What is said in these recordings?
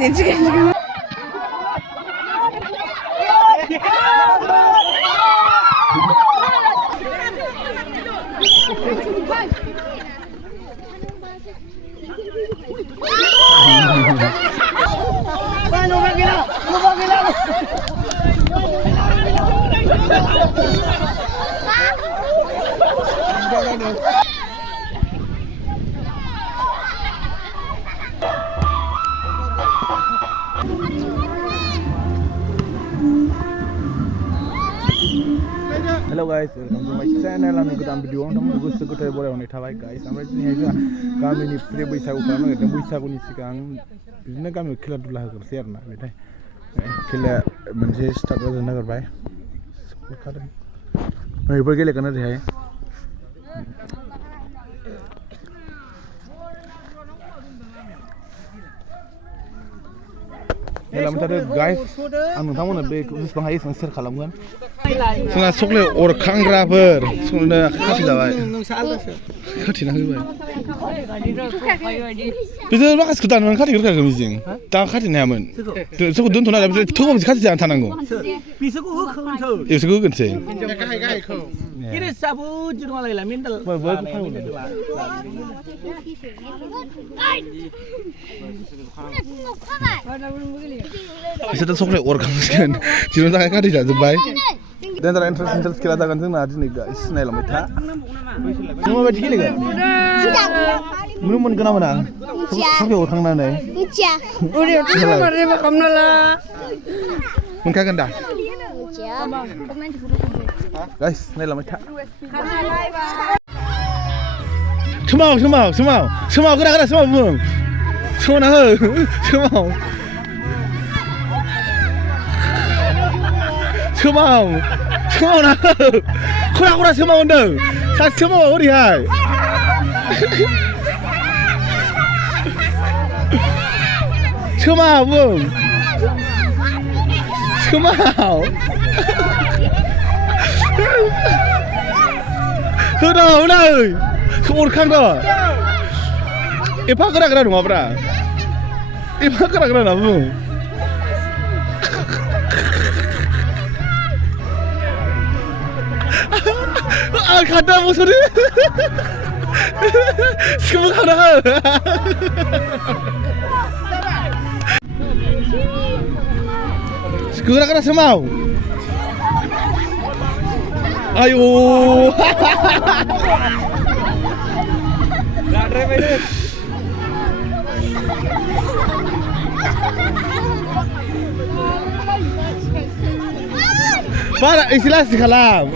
nih juga. Hello guys, welcome to my channel. I'm going to video on the bus to go to the guys. I'm ready to gamini pree BWISAGU kami the BWISAGU ni sikang bisnya kami kela dulu lah kerja na, betul? Kela menjadi start aja na kerja. Nah, ibu kela kena dia. Dalam tadi guys, anu tamu na be khusus penghayis menser kalamkan. Soalnya sokle or kangraper, soalnya kati lawai. Kati nak lawai. Bisa makas kutan orang kati kerja kemising. Tak kati nyaman. Sok dun tunas, tapi tuh kati jangan tananggo. Bisa ku hukun tu. Bisa ku kenci. Kai ku. Ini sabu jurung lagi lah mental. Bisa tu sokle or kangen. Jurung tak kati jangan sebai. Dan antara interest kira tak kangen nanti nih guys, naik lambat ha. Semua baju gila kan? Minum mun kena mana? Sokle or kangen nana. Mugyao. Udah, kemarin makan lah. Mun kangen dah. Mugyao. Guys, naik lambat ha. Semau, gerak semau bung. Semau nah, semau. Semau nah. Kura semau dah. Saya semau ori hai. Semau bung. Semau. Udah. Kemur kang dah. Ipa gerak dong apa? Ipa gerak apa bung? Kata musuh dia. Semua kata. Sekarang kena semau. Ayo. Para istilah sekalam.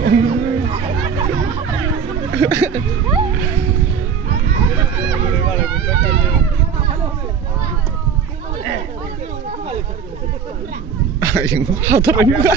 Ayo, hatar juga.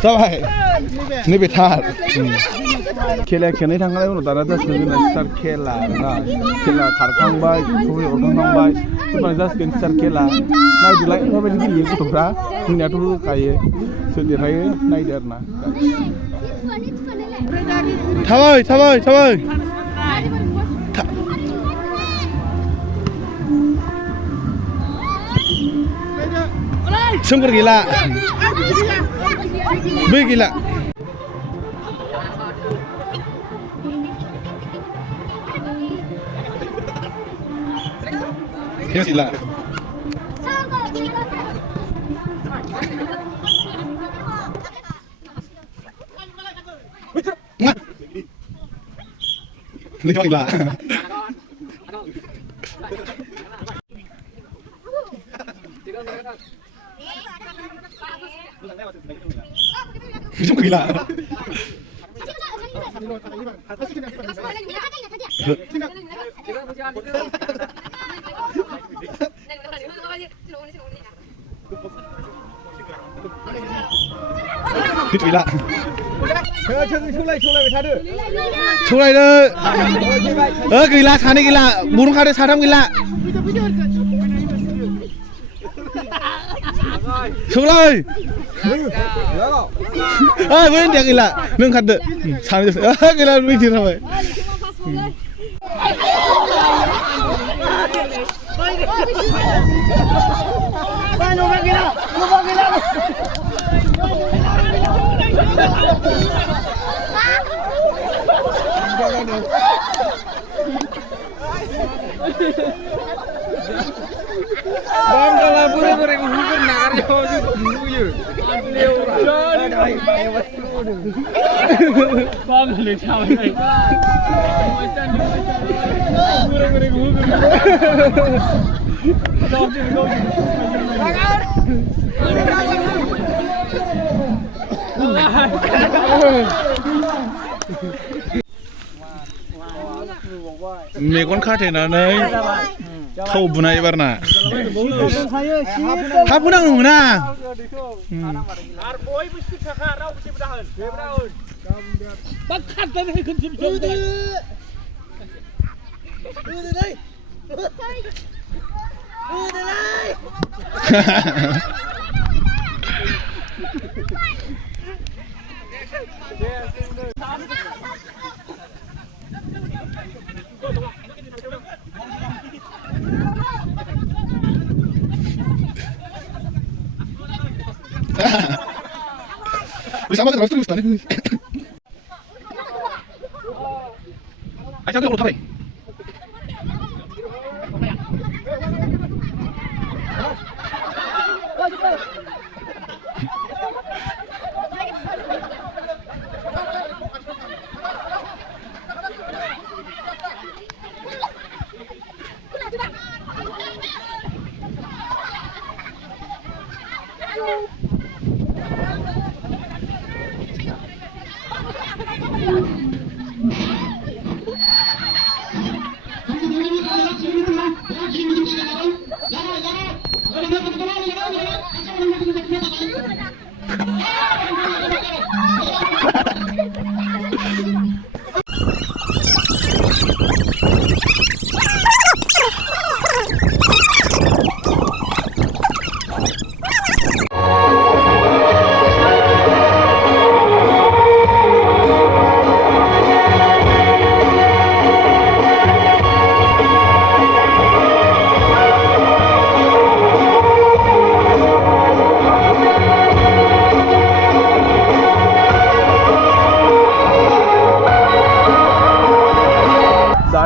Sampai ini betar. Kela kena tanggal itu ntar ada sebenarnya start kela, nah kela karkang baik, kue orang baik, cuma just kan start kela. Nah di lain apa lagi yang kutu bra, ini atuh kaye, sudah kaye, naik derna. Tawai. Sungguh gila. Begila. Gila. Lihat gila. Itu gila. Itu gila. सौलायदो गैला सानै गैला बुरुंखादो साथाम गैला सौलाय बै उन्दैया गैला नों ओंखारदो सानैजों गैला मिथिं थाबाय Bangkala pura-pura hukum nagar jauh juga dulu. Bang le jauh ni. Pura-pura hukum. Megan खाथेनानै थाव बुनाय बारना थाब बुनांगौ Mona Bersama kita terus tadi. Ayo kita udah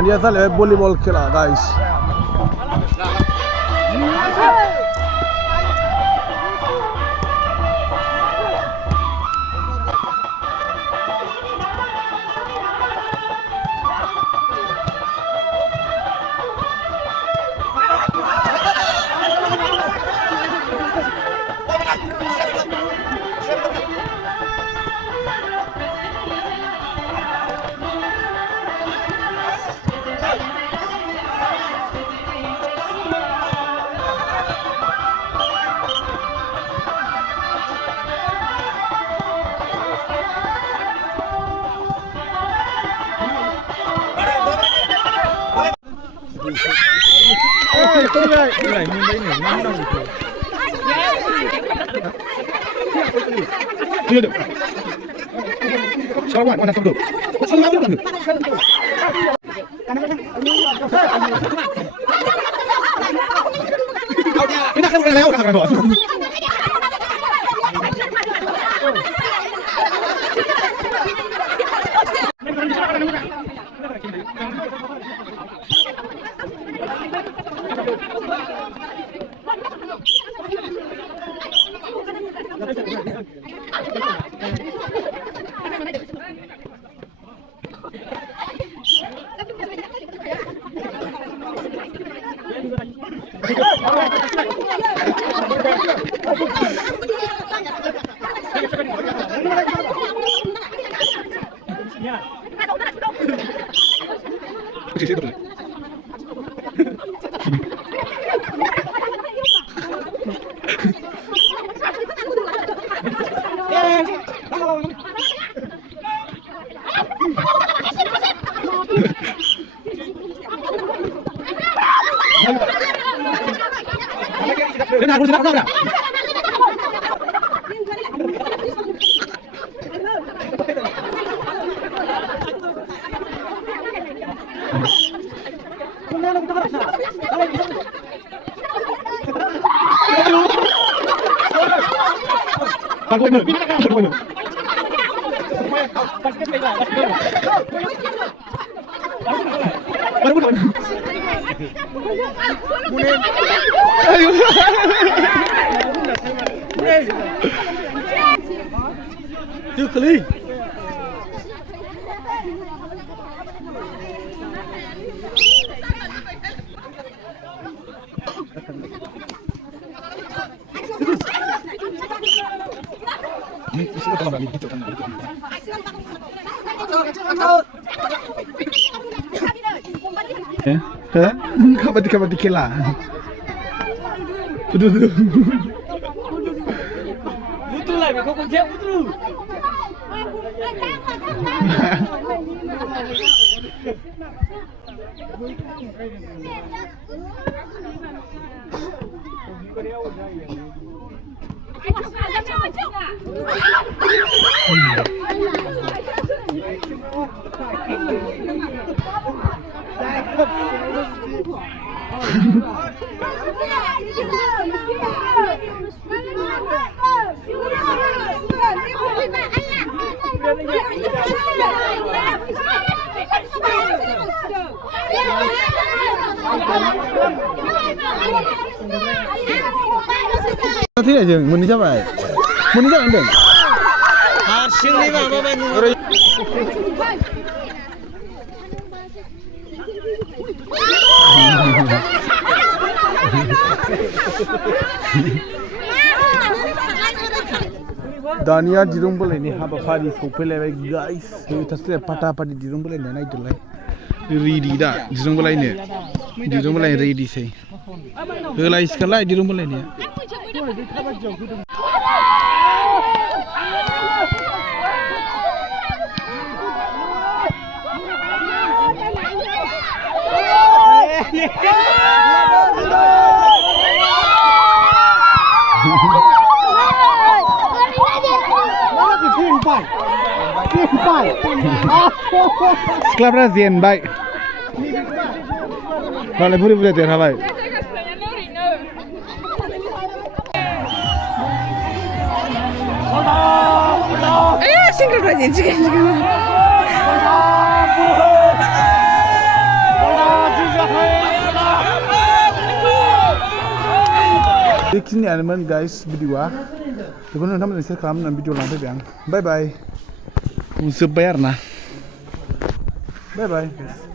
Dia salah volleyball kela guys. Kabadi kela. Betul. Betul lah, kau kerja betul. Nanti aja, muni siapa? Muni siapa anda? Hasil ni apa bang? Dania dirung boleh ni haba fari sopele baik guys. Ini tasnya patah-patah dirung boleh ni naik dulu. Ready dah, dirung boleh ni. Dirung boleh ready sih. Relai sekali dirung boleh ni. Sekelas Zian baik. Kalau buri tiada baik. Single rajin. Ini animan guys video. Kalau nama saya kamu nanti video lantai biang. Bye bye. Unsur bayar nah. Bye bye.